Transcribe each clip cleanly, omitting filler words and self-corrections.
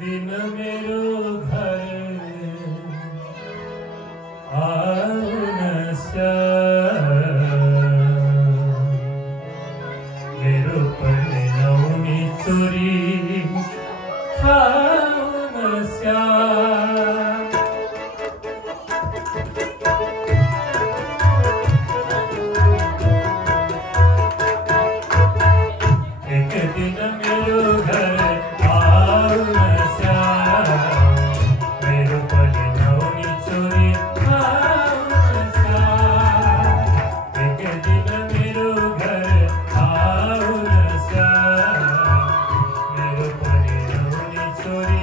दिन मेरो घर आउन मेरो पर्ने नहुने छोरी खाउन एक दिन मेरो घर आउन मेरो पर्ने नहुने छोरी खाउन एक दिन मेरो घर आउन मेरो पर्ने नहुने छोरी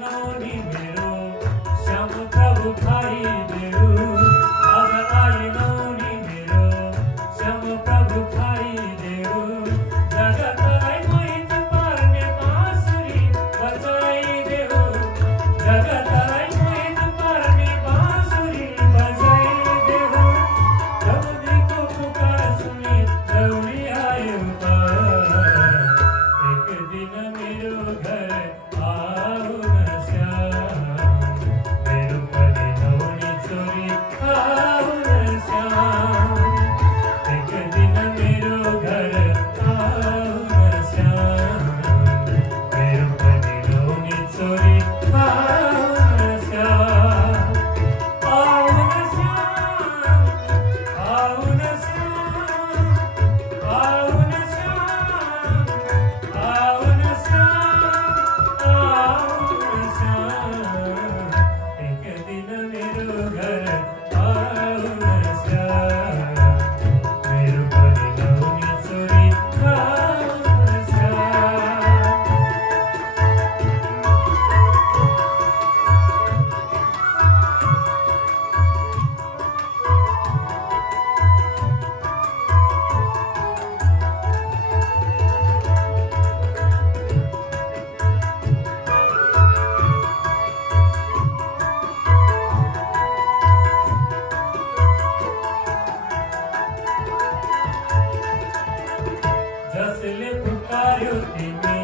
नौनी मेरो श्याम प्रभु खाइदेऊ आज आए नौनी मेरो श्याम प्रभु खाइदेऊ जगतलाई मोहित पार्ने बाँसुरी बजाइदेऊ जगतलाई मोहित पार्ने बाँसुरी बजाइदेऊ प्रभुजीको पुकार सुनि दौडी आयो एक दिन मेरो घर जसले पुकार्यो तिमी